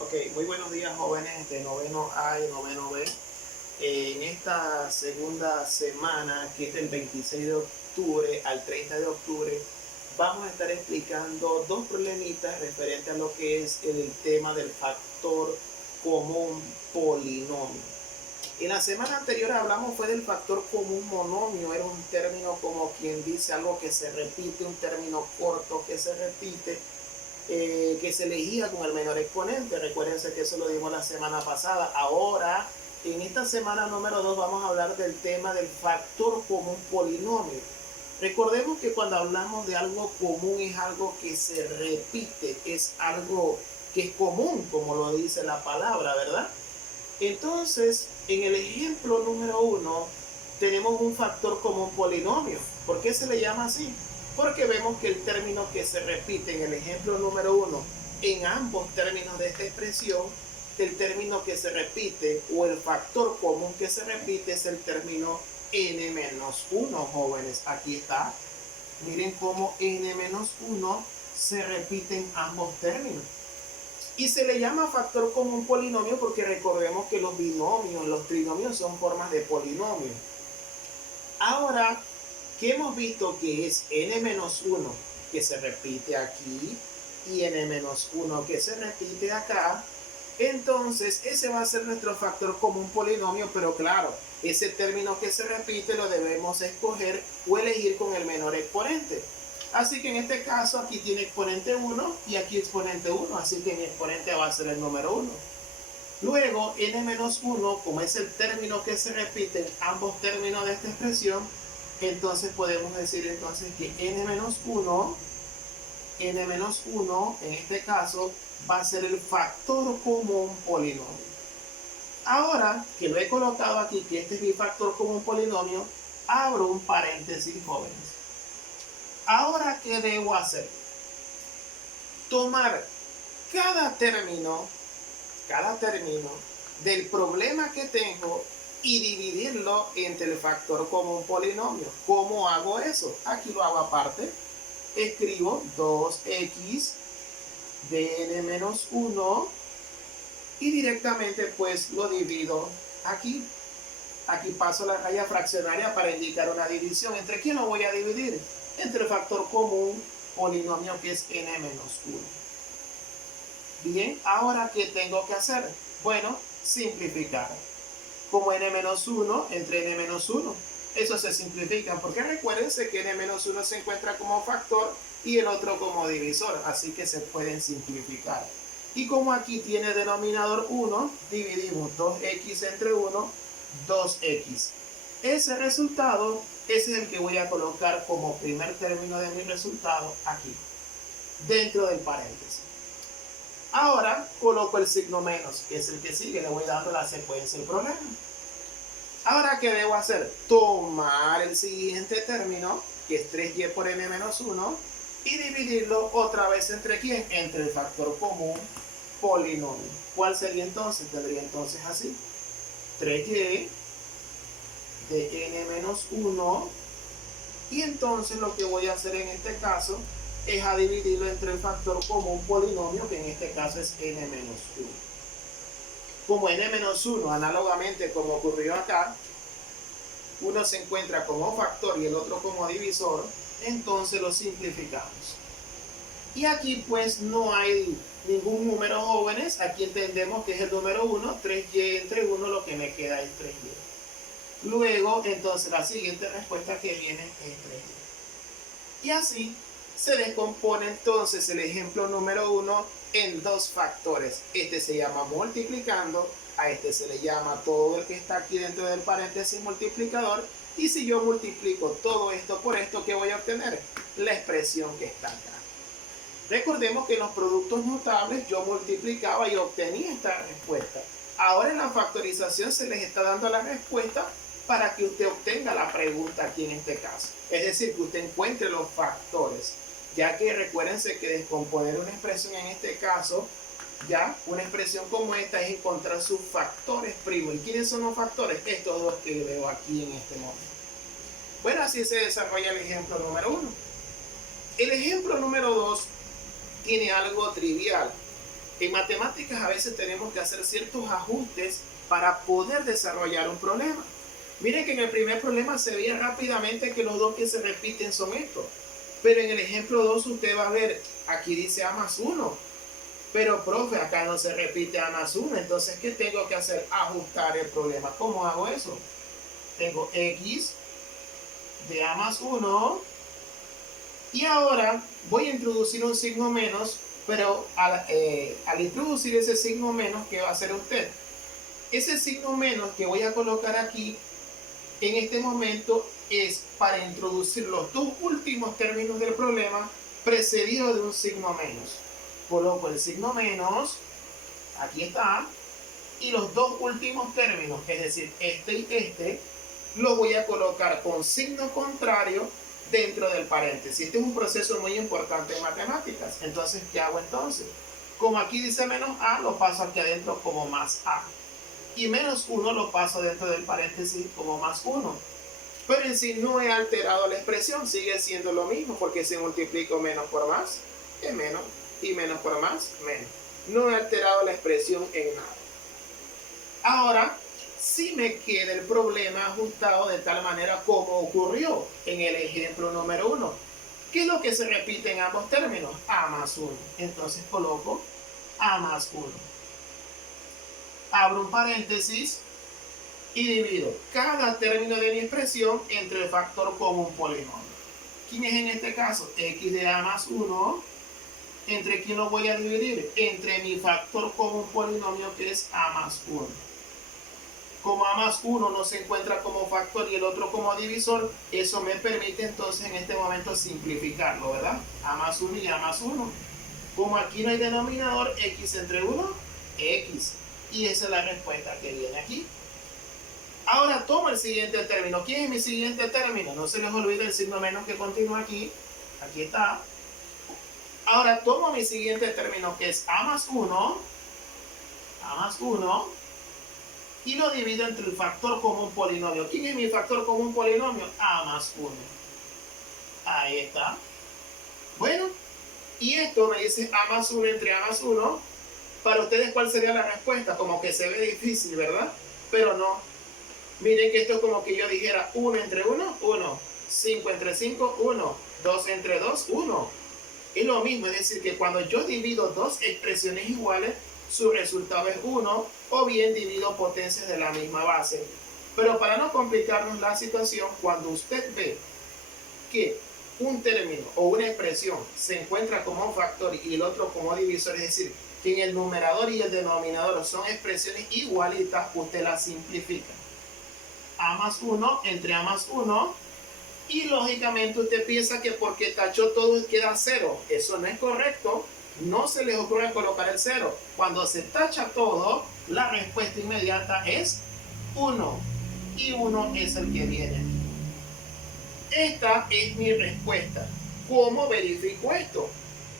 Ok, muy buenos días jóvenes de noveno A y noveno B. En esta segunda semana, que es del 26 de octubre al 30 de octubre, vamos a estar explicando dos problemitas referentes a lo que es el tema del factor común polinomio. En la semana anterior hablamos fue del factor común monomio, era un término como quien dice algo que se repite, un término corto que se repite, que se elegía con el menor exponente. Recuérdense que eso lo dimos la semana pasada. Ahora, en esta semana número 2 vamos a hablar del tema del factor común polinomio. Recordemos que cuando hablamos de algo común es algo que se repite, es algo que es común, como lo dice la palabra, ¿verdad? Entonces, en el ejemplo número 1 tenemos un factor común polinomio. ¿Por qué se le llama así? Porque vemos que el término que se repite en el ejemplo número 1, en ambos términos de esta expresión, el término que se repite o el factor común que se repite es el término n-1, jóvenes. Aquí está. Miren cómo n-1 se repite en ambos términos. Y se le llama factor común polinomio porque recordemos que los binomios, los trinomios son formas de polinomio. Ahora, que hemos visto que es n-1 que se repite aquí y n-1 que se repite acá, entonces ese va a ser nuestro factor común polinomio, pero claro, ese término que se repite lo debemos escoger o elegir con el menor exponente. Así que en este caso aquí tiene exponente 1 y aquí exponente 1, así que mi exponente va a ser el número 1. Luego, n-1, como es el término que se repite en ambos términos de esta expresión, entonces podemos decir entonces que n-1 en este caso va a ser el factor común polinomio. Ahora que lo he colocado aquí, que este es mi factor común polinomio, abro un paréntesis, jóvenes. Ahora, ¿qué debo hacer? Tomar cada término del problema que tengo y dividirlo entre el factor común polinomio. ¿Cómo hago eso? Aquí lo hago aparte. Escribo 2x de n-1 y directamente pues lo divido aquí. Aquí paso la raya fraccionaria para indicar una división. ¿Entre quién lo voy a dividir? Entre el factor común polinomio que es n-1. Bien, ahora ¿qué tengo que hacer? Bueno, simplificar. Como n-1 entre n-1. Eso se simplifica, porque recuérdense que n-1 se encuentra como factor y el otro como divisor, así que se pueden simplificar. Y como aquí tiene denominador 1, dividimos 2x entre 1, 2x. Ese resultado es el que voy a colocar como primer término de mi resultado aquí, dentro del paréntesis. Ahora coloco el signo menos, que es el que sigue, le voy dando la secuencia del problema. Ahora, ¿qué debo hacer? Tomar el siguiente término, que es 3y por n-1, y dividirlo otra vez entre ¿quién? Entre el factor común polinomio. ¿Cuál sería entonces? Tendría entonces así: 3y de n-1, y entonces lo que voy a hacer en este caso es a dividirlo entre el factor común polinomio, que en este caso es n-1. Como n-1, análogamente como ocurrió acá, uno se encuentra como factor y el otro como divisor, entonces lo simplificamos. Y aquí pues no hay ningún número, jóvenes. Aquí entendemos que es el número 1, 3y entre 1, lo que me queda es 3y. Luego, entonces la siguiente respuesta que viene es 3y. Y así se descompone entonces el ejemplo número 1 en dos factores. Este se llama multiplicando, a este se le llama todo el que está aquí dentro del paréntesis multiplicador, y si yo multiplico todo esto por esto, ¿qué voy a obtener? La expresión que está acá. Recordemos que en los productos notables yo multiplicaba y obtenía esta respuesta. Ahora en la factorización se les está dando la respuesta para que usted obtenga la pregunta aquí en este caso. Es decir, que usted encuentre los factores, ya que recuérdense que descomponer una expresión en este caso, ya una expresión como esta, es encontrar sus factores primos. ¿Y quiénes son los factores? Estos dos que veo aquí en este momento. Bueno, así se desarrolla el ejemplo número 1. El ejemplo número 2 tiene algo trivial. En matemáticas a veces tenemos que hacer ciertos ajustes para poder desarrollar un problema. Miren que en el primer problema se veía rápidamente que los dos que se repiten son estos. Pero en el ejemplo 2 usted va a ver, aquí dice A más 1. Pero, profe, acá no se repite A más 1. Entonces, ¿qué tengo que hacer? Ajustar el problema. ¿Cómo hago eso? Tengo X de A más 1. Y ahora voy a introducir un signo menos. Pero al introducir ese signo menos, ¿qué va a hacer usted? Ese signo menos que voy a colocar aquí en este momento es para introducir los dos últimos términos del problema precedido de un signo menos. Coloco el signo menos, aquí está, y los dos últimos términos, es decir, este y este, los voy a colocar con signo contrario dentro del paréntesis. Este es un proceso muy importante en matemáticas. Entonces, ¿qué hago entonces? Como aquí dice menos A, lo paso aquí adentro como más A. Y menos 1 lo paso dentro del paréntesis como más 1. Pero en sí no he alterado la expresión, sigue siendo lo mismo, porque si multiplico menos por más, es menos, y menos por más, menos. No he alterado la expresión en nada. Ahora, sí me queda el problema ajustado de tal manera como ocurrió en el ejemplo número 1. ¿Qué es lo que se repite en ambos términos? A más 1. Entonces coloco A más 1. Abro un paréntesis y divido cada término de mi expresión entre el factor común polinomio. ¿Quién es en este caso? X de A más 1. ¿Entre quién lo voy a dividir? Entre mi factor común polinomio, que es A más 1. Como A más 1 no se encuentra como factor y el otro como divisor, eso me permite entonces en este momento simplificarlo, ¿verdad? A más 1 y A más 1. Como aquí no hay denominador, X entre 1, X. Y esa es la respuesta que viene aquí. Ahora tomo el siguiente término. ¿Quién es mi siguiente término? No se les olvide el signo menos que continúa aquí. Aquí está. Ahora tomo mi siguiente término, que es A más 1. A más 1. Y lo divido entre el factor común polinomio. ¿Quién es mi factor común polinomio? A más 1. Ahí está. Bueno, y esto me dice A más 1 entre A más 1. Para ustedes, ¿cuál sería la respuesta? Como que se ve difícil, ¿verdad? Pero no. Miren que esto es como que yo dijera 1 entre 1, 1. 5 entre 5, 1. 2 entre 2, 1. Es lo mismo, es decir, que cuando yo divido dos expresiones iguales, su resultado es 1, o bien divido potencias de la misma base. Pero para no complicarnos la situación, cuando usted ve que un término o una expresión se encuentra como un factor y el otro como divisor, es decir, que en el numerador y el denominador son expresiones igualitas, usted las simplifica. A más 1 entre A más 1, y lógicamente usted piensa que porque tachó todo queda 0. Eso no es correcto. No se les ocurre colocar el 0. Cuando se tacha todo, la respuesta inmediata es 1. Y 1 es el que viene aquí. Esta es mi respuesta. ¿Cómo verifico esto?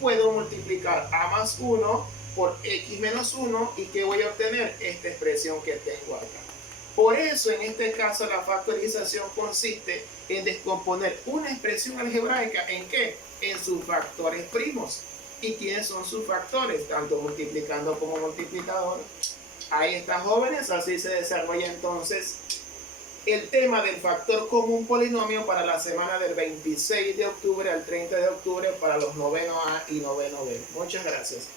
Puedo multiplicar A más 1 por X menos 1 y ¿qué voy a obtener? Esta expresión que tengo acá. Por eso en este caso la factorización consiste en descomponer una expresión algebraica ¿en qué? En sus factores primos. ¿Y quiénes son sus factores? Tanto multiplicando como multiplicador. Ahí está, jóvenes, así se desarrolla entonces el tema del factor común polinomio para la semana del 26 de octubre al 30 de octubre para los noveno A y noveno B. Muchas gracias.